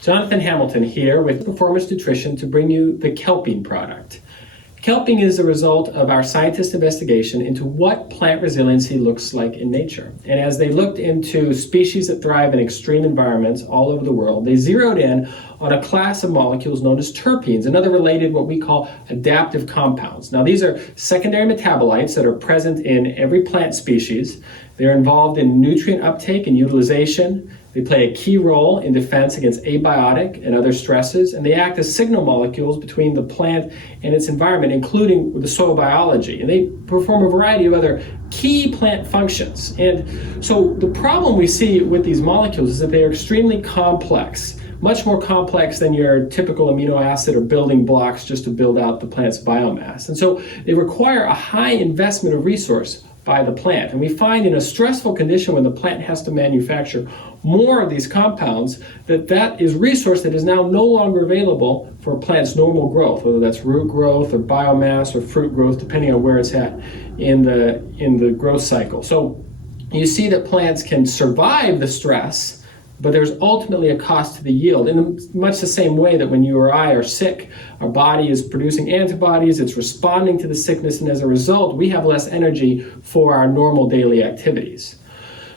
Jonathan Hamilton here with Performance Nutrition to bring you the Kelpene product. Kelpene is the result of our scientists' investigation into what plant resiliency looks like in nature. And as they looked into species that thrive in extreme environments all over the world, they zeroed in on a class of molecules known as terpenes, another related what we call adaptive compounds. Now, these are secondary metabolites that are present in every plant species. They're involved in nutrient uptake and utilization. They play a key role in defense against abiotic and other stresses, and they act as signal molecules between the plant and its environment, including with the soil biology. And they perform a variety of other key plant functions. And so the problem we see with these molecules is that they are extremely complex, much more complex than your typical amino acid or building blocks just to build out the plant's biomass. And so they require a high investment of resource by the plant. And we find in a stressful condition when the plant has to manufacture more of these compounds, that is resource that is now no longer available for a plant's normal growth, whether that's root growth or biomass or fruit growth, depending on where it's at in the growth cycle. So you see that plants can survive the stress, but there's ultimately a cost to the yield. In much the same way that when you or I are sick, our body is producing antibodies, it's responding to the sickness, and as a result, we have less energy for our normal daily activities.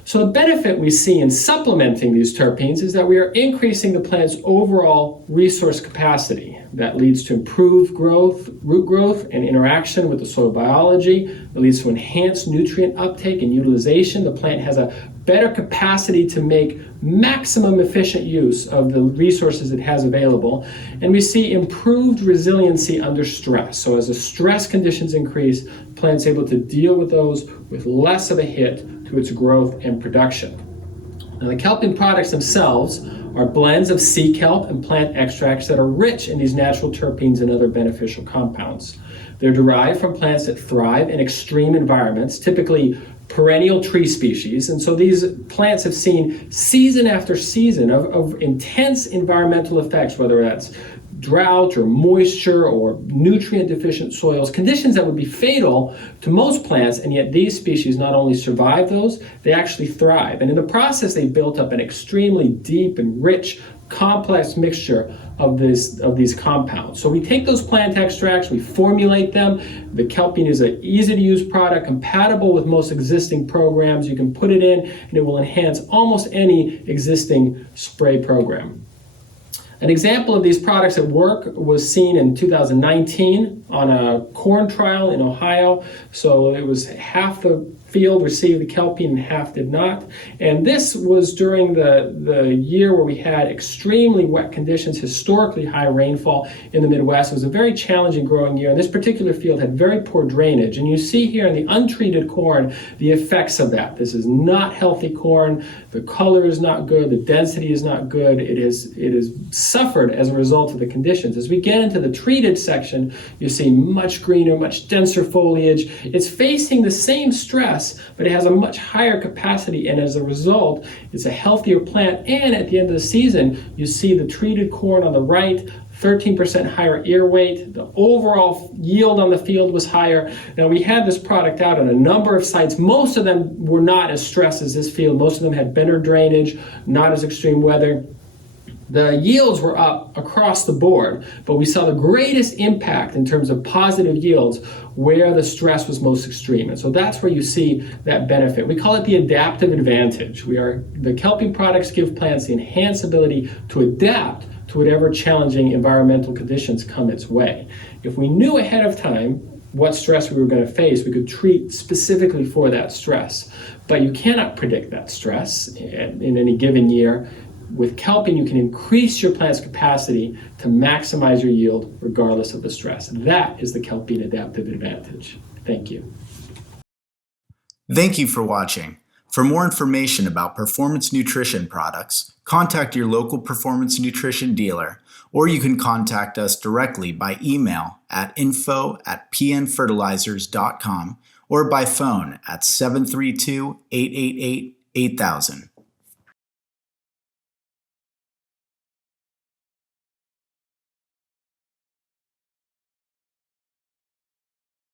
So the benefit we see in supplementing these terpenes is that we are increasing the plant's overall resource capacity. That leads to improved growth, root growth, and interaction with the soil biology. It leads to enhanced nutrient uptake and utilization. The plant has a better capacity to make maximum efficient use of the resources it has available. And we see improved resiliency under stress. So as the stress conditions increase, the plant's able to deal with those with less of a hit to its growth and production. Now, the Kelpene products themselves are blends of sea kelp and plant extracts that are rich in these natural terpenes and other beneficial compounds. They're derived from plants that thrive in extreme environments, typically perennial tree species. And so these plants have seen season after season of intense environmental effects, whether that's drought or moisture or nutrient deficient soils, conditions that would be fatal to most plants, and yet these species not only survive those, they actually thrive. And in the process, they built up an extremely deep and rich, complex mixture of these compounds. So we take those plant extracts, we formulate them. The Kelpene is an easy-to-use product, compatible with most existing programs. You can put it in, and it will enhance almost any existing spray program. An example of these products at work was seen in 2019 on a corn trial in Ohio. So it was half the field received the Kelpene and half did not. And this was during the year where we had extremely wet conditions, historically high rainfall in the Midwest. It was a very challenging growing year, and this particular field had very poor drainage. And you see here in the untreated corn the effects of that. This is not healthy corn. The color is not good. The density is not good. It is suffered as a result of the conditions. As we get into the treated section, you see much greener, much denser foliage. It's facing the same stress, but it has a much higher capacity, and as a result, it's a healthier plant. And at the end of the season, you see the treated corn on the right, 13% higher ear weight. The overall yield on the field was higher. Now, we had this product out on a number of sites. Most of them were not as stressed as this field. Most of them had better drainage, not as extreme weather. The yields were up across the board, but we saw the greatest impact in terms of positive yields where the stress was most extreme. And so that's where you see that benefit. We call it the adaptive advantage. The Kelpene products give plants the enhanced ability to adapt to whatever challenging environmental conditions come its way. If we knew ahead of time what stress we were going to face, we could treat specifically for that stress. But you cannot predict that stress in any given year. With Kelpene, you can increase your plant's capacity to maximize your yield regardless of the stress. That is the Kelpene adaptive advantage. Thank you. Thank you for watching. For more information about performance nutrition products, contact your local performance nutrition dealer, or you can contact us directly by email at info@pnfertilizers.com or by phone at 732-888-8000.